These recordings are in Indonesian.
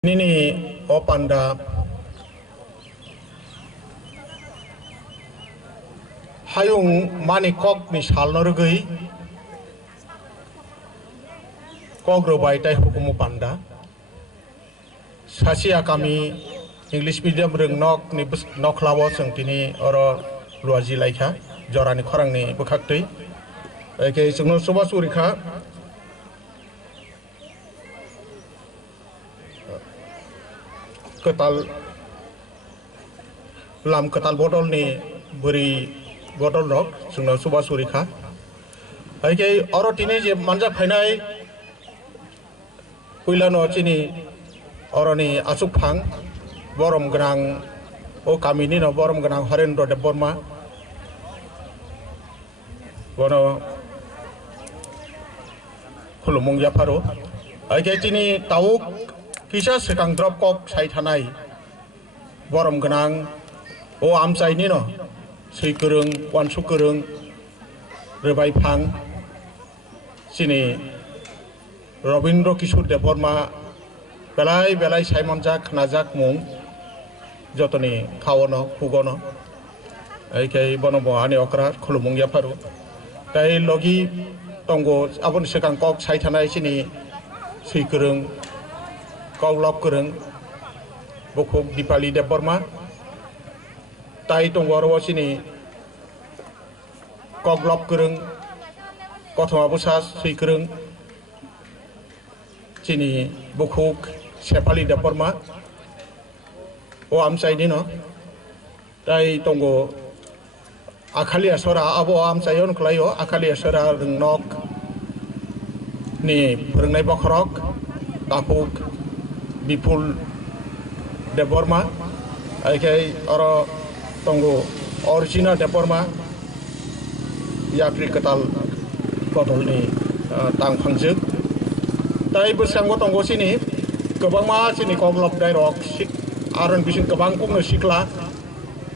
Nini opanda hayung mani kok ni sal norgui kok robai tai hukum panda sasia kami English medium reng nok ni nok lawo seng tini oro luaji laika jorani khorang ni bukhak tei ke sungno soba surika ketal lam ketal botol ni beri botol rok sungno soba surika ke oro tini je manja phainai puilano chini oro ni asuk phang borom grang o kamini no borom grang Harendra Debborma bono khulumung yaparo ke chini tauk kisah sekang drop kok sai thanai borom genang o amsai ni no sei kereng wansu kereng rebai phang sini Robindra Kishore Debborma belai Simon Jak najak mung jotoni khawono hugono ke bono bo ani okra khulumung yaparo tai logi tongo abon sekang kok sai thanai sini sei kereng Kauglok kereng bokuk Dipali Debborma tai tonggoro sini koglok kereng kothoma busas sei kereng sini bokuk Sepali Debborma o amsai ni no tai tonggo akhali asora abo amsai on klayo akhali asora reng nok ni prengnai bokhrok kapuk Bipul Debborma ke oro tonggo original Debborma yapri ketal botol ni tang phangjuk tai bersanggo tonggo sini kebang ma sini koglop dairok aron bising kebang pung sikla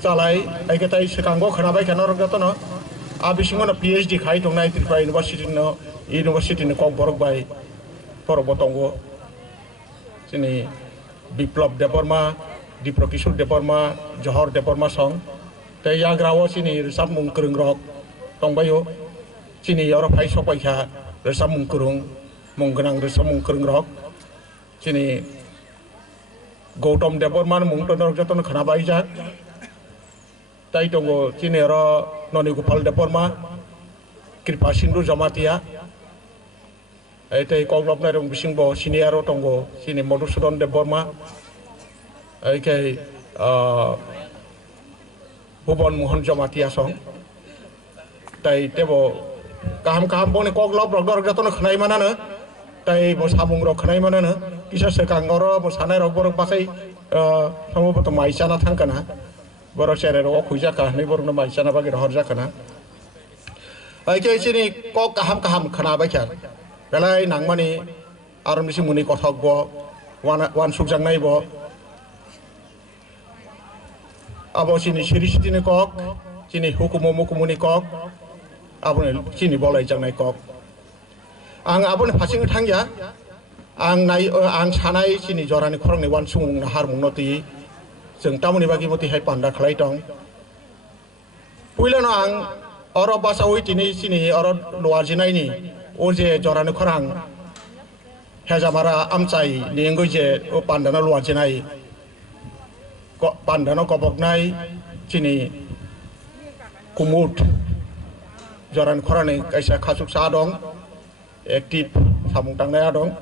salai ke tai sekanggo khanabai khanor gatono abisingo na PhD khai tongnai Tripura University no kok borok bai porobo tonggo sini Biplop Debborma, Dipro Kishore Debborma, Johor Debborma song, tei yagrawo sini resap mungkerung rok, tongbayo sini oro pai sok paikha resap mungkerung, munggenang resap mungkerung rok, sini Gautam Debborma mungton rok joton khana baijak, tai tongo sini oro Noni Gopal Debborma, Kripa Sindhu Jamatia. Ai koglop na rong bising bo sini aro tonggo sini Madhusudan Debborma ai ke Bhuban Mohan Jamatia song tai tebo kaham bo ni koglop rok dor joton khnai mana na tai bo samung rok khnai mana na kisa sekang oro bo sanai rok borok pasai samobot maisana thangkana borok sere rok khuijaka nei borok na maisana bagi horjakana ai ke sini kok kaham khana baikha belai nangmani aron bisi muni kothok bo wan sugjang nai bo abo sini sirisitini kok sini hukumo mukumuni kok abone sini bolai jang nai kok ang abone phasing thangya ang nai ang sanai sini jorani khorongni wan sumung na harmung noti jeng tamuni bagi moti hai panda khlai tong puilano ang oro basa uitini sini oro luarjinai ni oje jorani khorang hejamara amchai niengoi je o pandana luarjinai ko pandana koboknai chini kumut jorani khorani kaisa khasuk sa dong active samung tangnai dong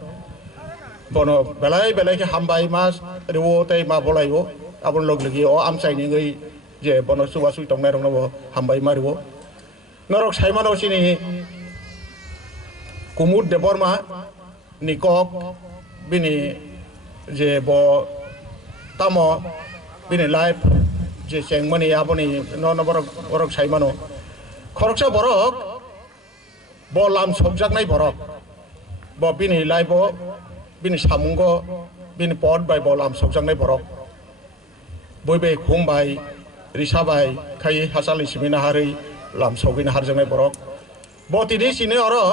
bono belai ke hambai mas rewo tei ma bolaibo abon loglegi o amchai niengoi je bono suwa sui tongnai dong no hambai maribo norok saimano sini Kumut Debborma nikok bini je bo tamo bini live je sengmani aboni no borok saimano khoroksa borok bo lam sobjak nai borok bo bini live bo bini samungo bini pod bai bo lam sobjak nai borok boibe khumbai risabai khai hasali simina hari lam sobina harjang nai borok bo tini sini oro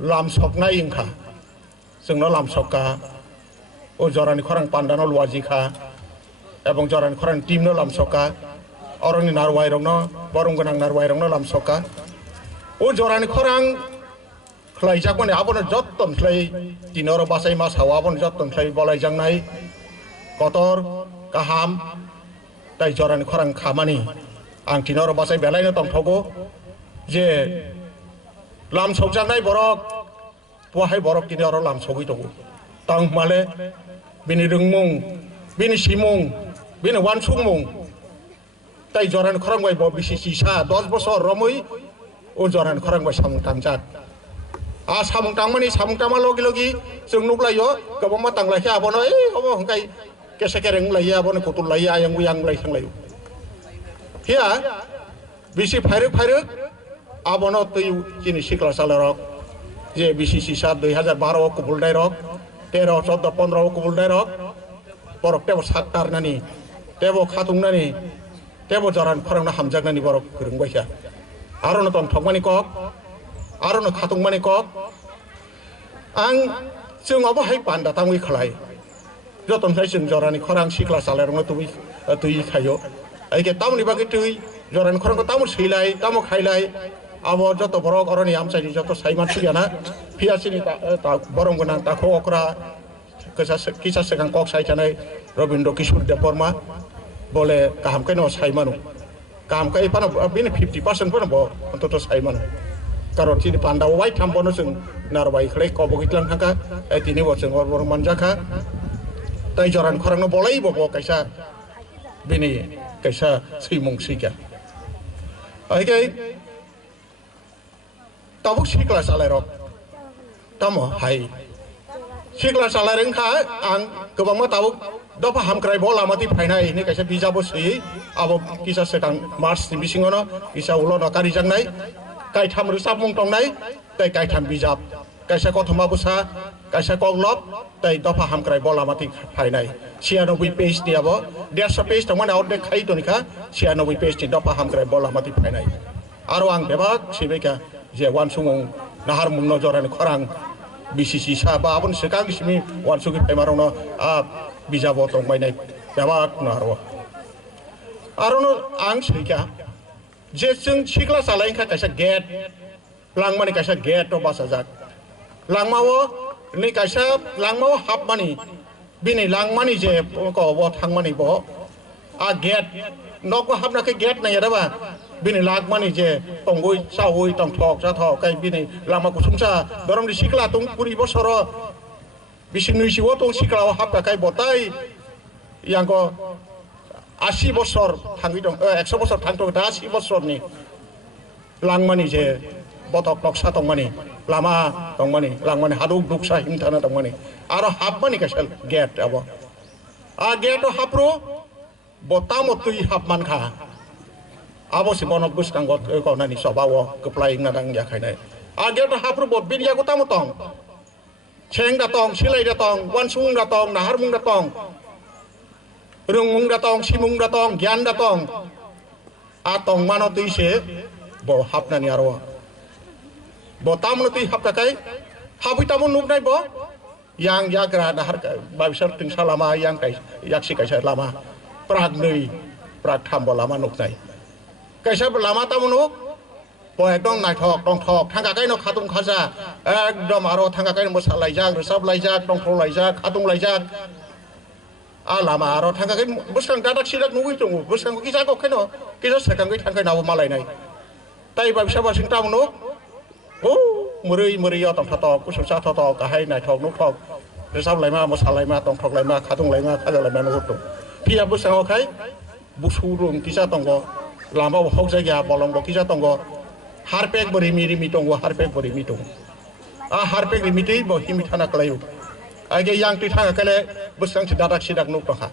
lam sok nai ingkha जोंनो लामसका o jorani khorang pandano luaji kha ebong jorani khorang team no lamsoka oroni narwai rongno borong gonang narwai rongno lamsoka o jorani khorang khlaijak mane abono jotton khlai tinoro basai mas hawa abon jotton khlai bolai jangnai kotor kaham tai jorani khorang khamani ang tinoro basai belai no tongthogo je lam sokjangnai borok pohai borok tinoro lam sogui togo tang male bini rungmung bini simung bini wansungmung tai jorani khorang bai bo bisi sisa 10 bosor romoi o jorani khorang bai samung tangjak a samung tangmani samung tama logi logi जों नुग्लायो गोबां तांलाय abono obo hongkai kese kereng lai abono kutul lai ayang uyang lai sanglai hiya bisi phairuk abono tui kini sikla salarok je bisi sisa 2012 kubul dai rok 13 14 15 kubul dai rok borok tebo saktar nani tebo khatung nani tebo jaran khorang na hamjak nani borok kurung baisa arono ton thokmani kok arono khatung mani kok ang जों अब हाय पान्दा तांगै खलाय जतन थाय जों जरानि खरां सिक्ला सालायरनो तुइ खायो आइके तामनि बागै तुइ जरानि खरांखौ तामु सैलाय तामु खायलाय आबो जत बरक अरनि आमसाइनि जत साइमान सुयाना फियासिनि ता बरं गोनां ताखौ अक्रा किसा सेगां कक साइजानाय रबिन्द्र किशोर देव बर्मा बोले गाहामकै न साइमानु गाहामकै पानो बिनि 50% पानो ब अन्तत साइमानु कारण चिनि पान्दाव वाइ थामबनो जों नारबाय खलै कबगितलां थांका तिनि बो जों अरबर मनजाखा ताइ जरान खरांनो बलाय बो कायसा बिनि कायसा सैमुं सैका आइके ताबुक सिक्ला सालायरक तामो हाय सिक्ला सालायरंखा आं गोबांमा ताबुक दफा हामक्राय ब लामाति फायनाय नि कायसा बिजाबो सैयै आबो किसा सेकां मार्च नि बिसिङनो किसा उलो नकारि जांनाय कायथाम रोसाब मुं तंनाय ताइ कायथाम बिजाब कायसा कथमा बुसा कायसा कगलब ताइ दफा हामक्राय बलामाति फायनाय 96 पेज नि आबो 150 पेज तंमाने आउट खाइ तनिखा 96 पेज नि दफा हामक्राय बलामाति फायनाय आरो आं बेबाक सिबेका जे वानसुमुं नाहार मुंनो जरानि खरां बिसिसि सा बा आबन सेका गिसिमि वानसुगि फायमारनो आ बिजाबो तंबायनाय बेबाक नाहारो आरोनो आं सैका जे जों सिक्ला सालायखा कायसा गेट लांमानि कायसा गेट तो बासाजाक लांमावो नि कायसा लांमावो हाबमानि बिनि लांमानि जे कबो थांमानि बो आ गेट नको हाबनाखै गेट नायराबा बिनि लागमानि जे तंगुइ सावुइ तंथक जाथक काय बिनि लामा कुसुमसा दरमनि सिक्ला तं पुरि बसर बिसिनुइसिवो तं सिक्लाव हाबकाय बताय यांको 80 বছর थांगि दं 100 বছর थांतो दा 80 বছরनि लांमानि जे बतक नक्सा दंमानि लामा दंमानि लांमानि हादुक दुकसा हिमथाना दंमानि आरो हाबमानि कायसा गेट अब आ गेट हाब्रो बतामतुइ हाबमानखा आबोसि बनक बुसकांगत कनानि सबाव गप्लाय नादां याखायनाय आ गेट हाब्रो बबिरिया गताम तंग छेंदा तंग सिलाइदा तंग वानसुंदा तंग नाहारमुंदा तंग rungmung datong simung datong gian datong atong mano tuise bo hapnani aro bo tamno tui haptakai habi tamun nuknai bo yang yagra dahar babisar ting salama yang kai yaksi kaisa lama prag nei prag tham bo lama nuknai kaisa lama tamun bo ekdom naithok tongthok thangkakai no khatung khaja ekdom aro thangkakai mo salaijak resab laijak tongthok laijak khatung laijak lama aro thangkakai buskang dadak sidak nugui tongo buskang kisa ko kheno kisa sekangai thangkai nawo malainai tai babisa basing tamuno muri yo tong thot kususa thot kahai nai thok nuk thok resab laima mosalai tong thok laima khatung laima khaja laima no to pia busang okai busurung kisa tongo lama hok jaya bolong bo kisa tongo harpek bori mi tongo harpek bori mi tongo harpek limiti bo himi thana klayu age yang ti thanga kale busang si dadak sidak nuk to ha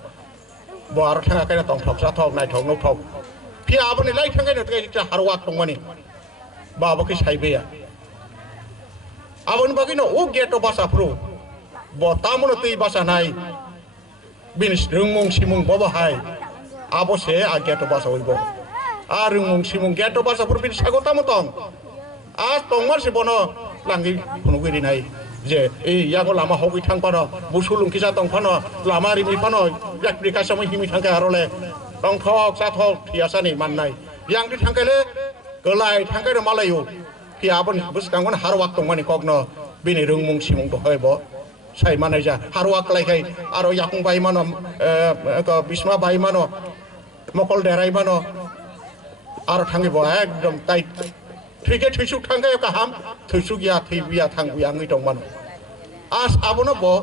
bo ar thanga kale tong thok sa thok nai thok nuk thok pia aboni lai thanga ne te harwak tongmani ba bo ki saibe ya aboni bagi no o geto basa pro bo tamono tei basa nai bin rungmung simung bo hai abo se a geto basa oibo a rungmung simung geto basa pro bin sagota motong a tongmar se bono langi phunugiri nai je yang lama hobi thang pano busulung kisah tong pano lama rimi pano yak dika sama himi thang ke arole tong thok sa thok hiasa ni mannai yang di thang kele kelai thang ke malayu ki abon bus kanggon harwak tong mani kokno bini rungmung simung to hebo sai manai ja harwak lai kai aro yakung bai mano ko bisma bai mano mokol derai mano aro thangi bo ekdom tai thike thisuk thangkai kaham thisuk ya thibia thangbuya ngi tong mano as abono bo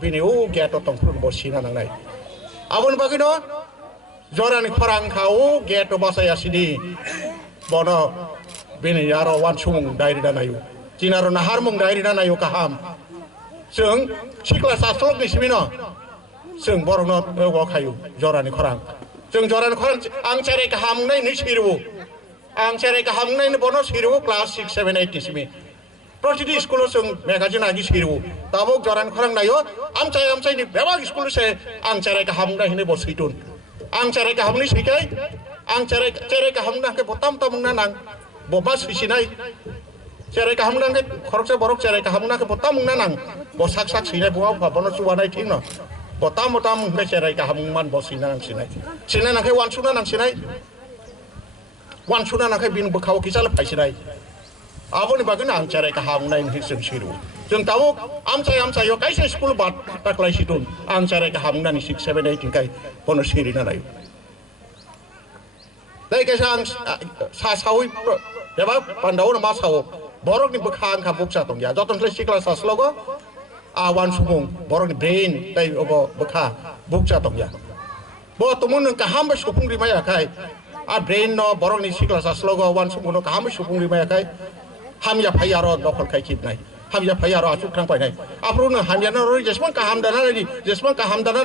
bini o geto tong phun bo sina nangnai abon bagino jorani khorang khao geto basaya sidi bono bini yaro wan sung dairi danayu jinaro nahar mung dairi danayu kaham जों सिख्ला सास्लक निसिमिनो जों बरनो एव खायु जरानि खरां जों जरानि खरां आं चेरे गाहामनै नि सिरु आं चेरे गाहामनै नि बनो सिरु क्लास 6 7 8 निसिमि प्रतिदि स्कुल जों मेगाजिन आगि सिरु ताबो जरानि खरां नायो आमचाय नि बेबा स्कुल से आं चेरे गाहामनै नि बसिटुन आं चेरे गाहामनि सिkai आं चेरे गाहामना के बताम तामुंना नां बबा सिसिनाय cerai kaham nang ke khorok se borok cerai kaham nang ke botam mung nanang bo sak sinai buau pa bono suwanai ting no botam ke cerai kaham man bo sinang nang ke wan suna nang ke bin bekhau kisal pai sinai abo ni bagen ang cerai kaham nang hi sing siru jeng tahu amcai yo kai se school bat taklai situn ang cerai kaham nang 6 7 8 kai bono siri na layu dai ke sang sa sawi deba pandau na ma sawo borok ni bekhang ka buksa tong ya joton sikla saslogo awan sumung borok ni brain dai obo bekha buksa tong ya bo tumun ka hamba supung ri maya kai a brain no borok ni sikla saslogo awan sumung no ka hamba supung ri maya kai hamya phayaro dokol kai kip nai hamya phayaro asuk thang pai nai apru no hamya no ri jesman ka hamdana ri jesman ka hamdana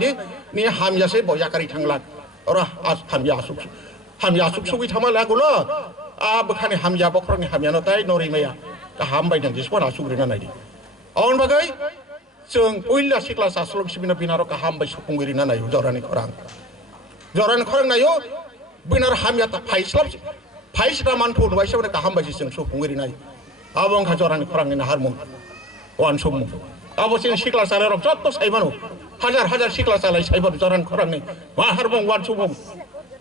ri ni hamya se boya kari thanglat ora hamya asuk sugi thamala gulo a bekhani hamya bokroni hamya no tai nori maya ka hambai dang jiswan asugri na nai on bagai जों ओइला सिक्ला सासलक सिबिना बिनारो का हामबाय सुपुंगिरि ना नायो जरानि खरां नायो बिनार हामिया ता फाइसरा मानथु नवाइसा बने का हामबाय जों सुपुंगिरि नाय आबं का जरानि खरांनि ना हारमु वान समु आबो जों सिक्ला सालार जत्त साइबानो हजार सिक्ला सालाय साइबानो जरानि खरांनि मा हारमु वान समु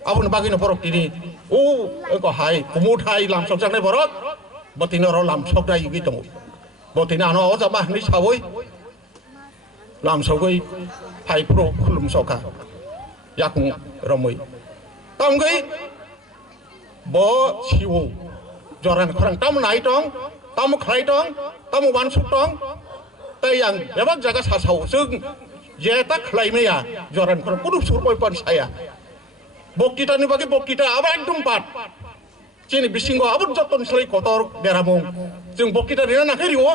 आबन बागिनो बरक दिनि ओ को हाय कुमुथाय लामसक जानाय बरक बतिनो र लामसक दाय गि दङ बतिना न अ जामा नि सावै लामसौगै फाइप्रो खुलुमसौखा याकुं रमै तंगै ब सिउ जरान खरां ताम नाय दं ताम खराय दं ताम वानसुक दं तैयां बेबाक जागा सासाव जों जेता खलायमैया जरान खरां कुदुब सुरबय पान साया बक्तितानि बागै बक्तिता आबा एकदम पाट जेनि बिसिंगो आबुन जतन सलै कतर बेरामं जों बक्तिता रेना नाखै रिओ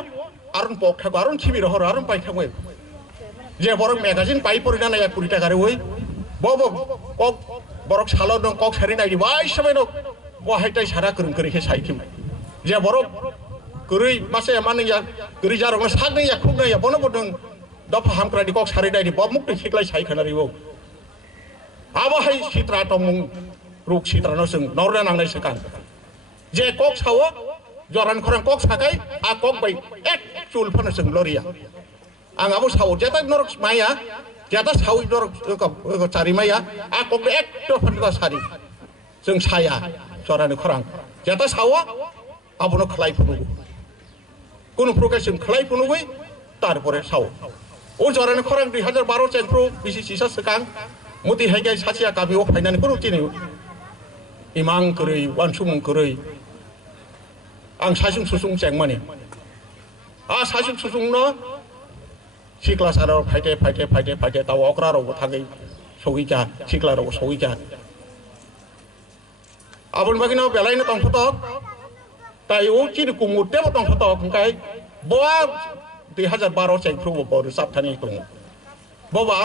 आरुन पखागो आरुन टिभि रहर आरुन पाइखाङै जे बरक मेगाजिन पाइ परिना नाया 20 टाका रे ओइ बब कक बरक सालो दं कक सारि नायदि बाइ सबाय दं बहायताय सारा करम करिखे साइथिम जे बरक गरै मासे मानैया गरै जारंग सानैया खुबनैया बनो बदं दफा हामक्रादि कक सारि नायदि बब मुक्ति सिख्लाय साइखाना रिओ आबाहाय सित्रा तमं रुक सित्रानो जों नरना नांनाय सकान जे कक सावो जरान खरां कक साकाय आ कक बाय एक चुल फानो जों लरिया आं आबो साव जेता नरक माया जेता साव नरक चारि माया आ कक एक तो फनदा सारि जों साया जरानि खरां जेता साव आबनो खलाय फुनु कोन प्रकाशन खलाय फुनुबै तारपरे साव ओ जरानि खरां 2012 चेनप्रो बिसि सिसा सकां मुति हायगाय सासिया काबिओ फाइनानि कोन तिनि इमां करै वानसुमुं करै आं सासिं सुसुं चेंमानि आ सासिं सुसुं न सिक्ला साराव फाइटे ताव अक्रा राव थागै सौइजा सिक्ला राव सौइजा आबन बागिनाव बेलायनो तंफतक ताय ओ चिनि कुमुते बो तंफतक ओंखाय बवा 2012 चेंफ्रु बो साबथानि दङ बवा